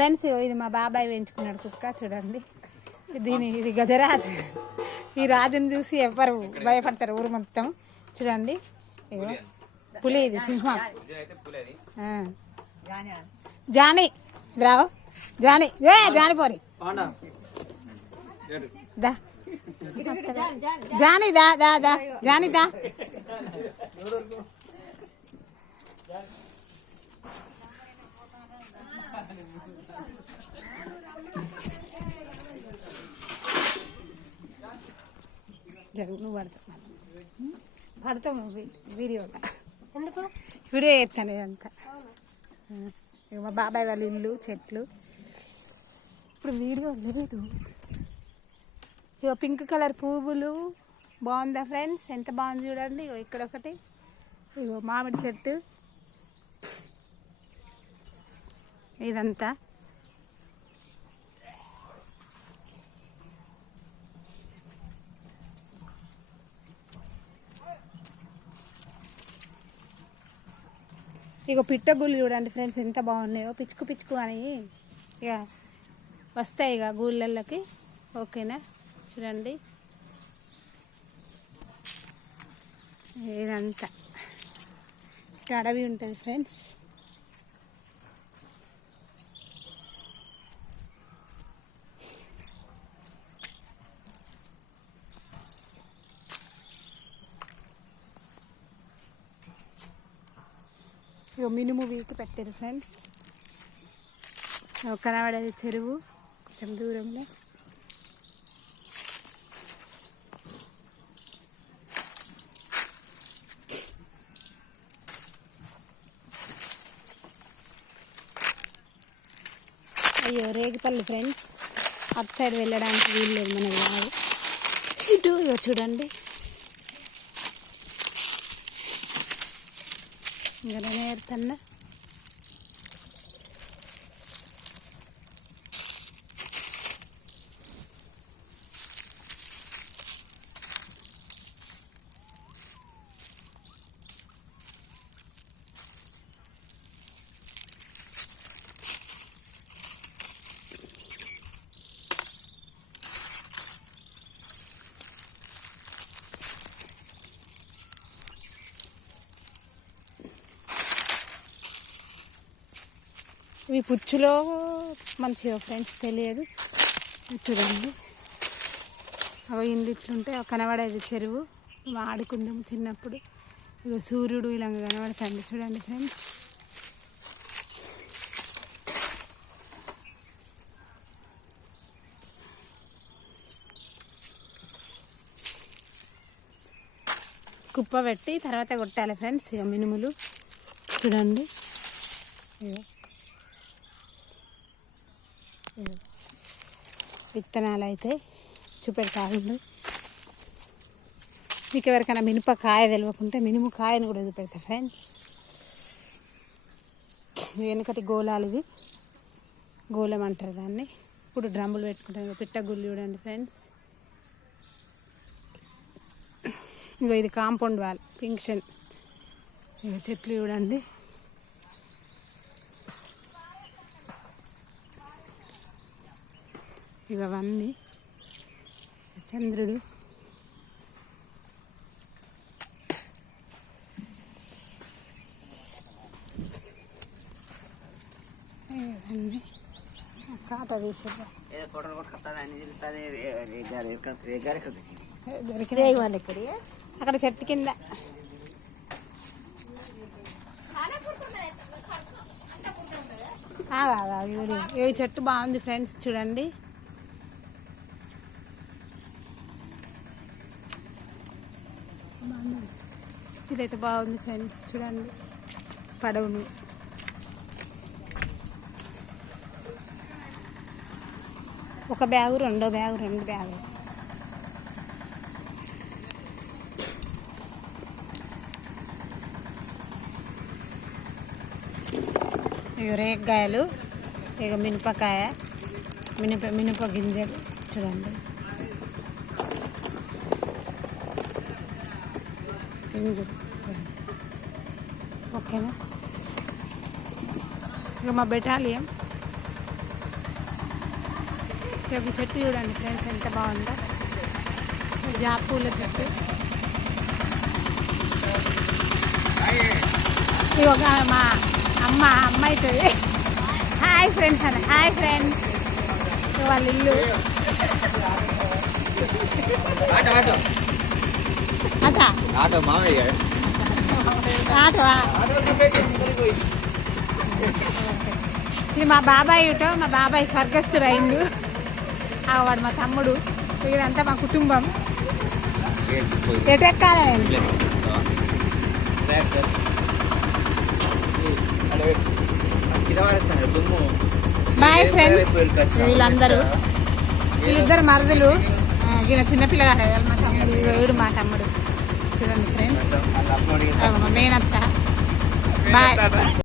Friends ఇది మా బాబాయ్ పెంచుకున్నాడు కుక్క చూడండి. దీని ఇది గజరాజు. ఈ రాజుని చూసి ఎవ్వరు భయపడతారు ఊరు మొత్తం. చూడండి. ఇగో పులి ఇది సింహం. జాని జానీ రావు. జానీ. ఏ జానీ పోరి. దా. జానీ దా దా దా. జానీ దా. జరుగు నువ్వు పడతావు. నువ్వు వీడియో ఎందుకు? వీడియో చేస్తాను ఇదంతా మా బాబాయ్ వాళ్ళ ఇల్లు చెట్లు. ఇప్పుడు వీడియో లేదు. ఇక పింక్ కలర్ పువ్వులు. బాగుందా ఫ్రెండ్స్? ఎంత బాగుంది చూడండి. ఇగో ఇక్కడ ఒకటి. ఇగో మామిడి చెట్టు. ఇదంతా. ఇక పిట్టగుళ్ళు చూడండి ఫ్రెండ్స్ ఎంత బాగున్నాయో. పిచ్చుకు పిచ్చుకు అని ఇక వస్తాయి ఇక గూళ్ళకి ఓకేనా? చూడండి. ఇదంతా. ఇటు అడవి ఉంటుంది ఫ్రెండ్స్. ఇక మినుము వీకి పెట్టారు ఫ్రెండ్స్. కనబడేది చెరువు కొంచెం దూరంలో. అయ్యో రేగిపల్లి ఫ్రెండ్స్. అటు సైడ్ వెళ్ళడానికి వీలు లేదు మనకి రాదు. ఇటు చూడండి. ഇങ്ങനെ നേരെ ఇవి పుచ్చులో మంచిగా ఫ్రెండ్స్ తెలియదు. చూడండి. అవి ఇండ్లు ఇట్లుంటే కనబడేది చెరువు. ఆడుకుందాం చిన్నప్పుడు. ఇక సూర్యుడు ఇలా కనబడతాండి చూడండి ఫ్రెండ్స్. కుప్ప పెట్టి తర్వాత కొట్టాలి ఫ్రెండ్స్ ఇక మినుములు. చూడండి. ఇగో. విత్తనాలు అయితే చూపెడతాను. మీకు ఎవరికైనా మినపకాయ తెలియకుంటే మినుము కాయను కూడా చూపెడతా ఫ్రెండ్స్ వెనకటి గోళాలు ఇవి. గోళం అంటారు దాన్ని. ఇప్పుడు డ్రమ్ములు పెట్టుకుంటాం. పిట్ట గుళ్ళు చూడండి ఫ్రెండ్స్ ఇగో ఇది కాంపౌండ్ వాల్ పింక్షన్ ఇగో చెట్లు చూడండి. ఇవి అవన్నీ చంద్రుడు. ఇవన్నీ కాట తీసారు దొరికినాయి. రేగి ఇక్కడ అక్కడ చెట్టు కింద. ఈ చెట్టు బాగుంది ఫ్రెండ్స్ చూడండి. ఇదైతే బాగుంది ఫ్రెండ్స్. చూడండి. పడవను. ఒక బ్యాగు రెండో బ్యాగు రెండు బ్యాగు ఇక రేగ్గాయలు ఇక మినపకాయ మినప మినప గింజలు. చూడండి. గింజలు ఓకేనా? ఇక మా బెటాలియం ఈ ఒక చెట్టు చూడండి ఫ్రెండ్స్ ఎంత బాగుందో. జాబ్ పూల చెట్టు. ఇది ఒక మా అమ్మ అమ్మ హాయ్ ఫ్రెండ్స్ అని హాయ్ ఫ్రెండ్స్. వాళ్ళ ఇల్లు. ఆటో ఆటో మామయ్య ఇది మా బాబాయ్ ఇటో మా బాబాయ్ స్వర్గస్థుడు అయిండు. ఆ వాడు మా తమ్ముడు. ఇదంతా మా కుటుంబం. బాయ్ ఫ్రెండ్స్ వీళ్ళందరూ. వీళ్ళిద్దరు మరుదులు. ఈయన చిన్నపిల్లగాడు మా తమ్ముడు. వీడు మా తమ్ముడు. చూడండి ఫ్రెండ్స్ మా మేనత్త బాయ్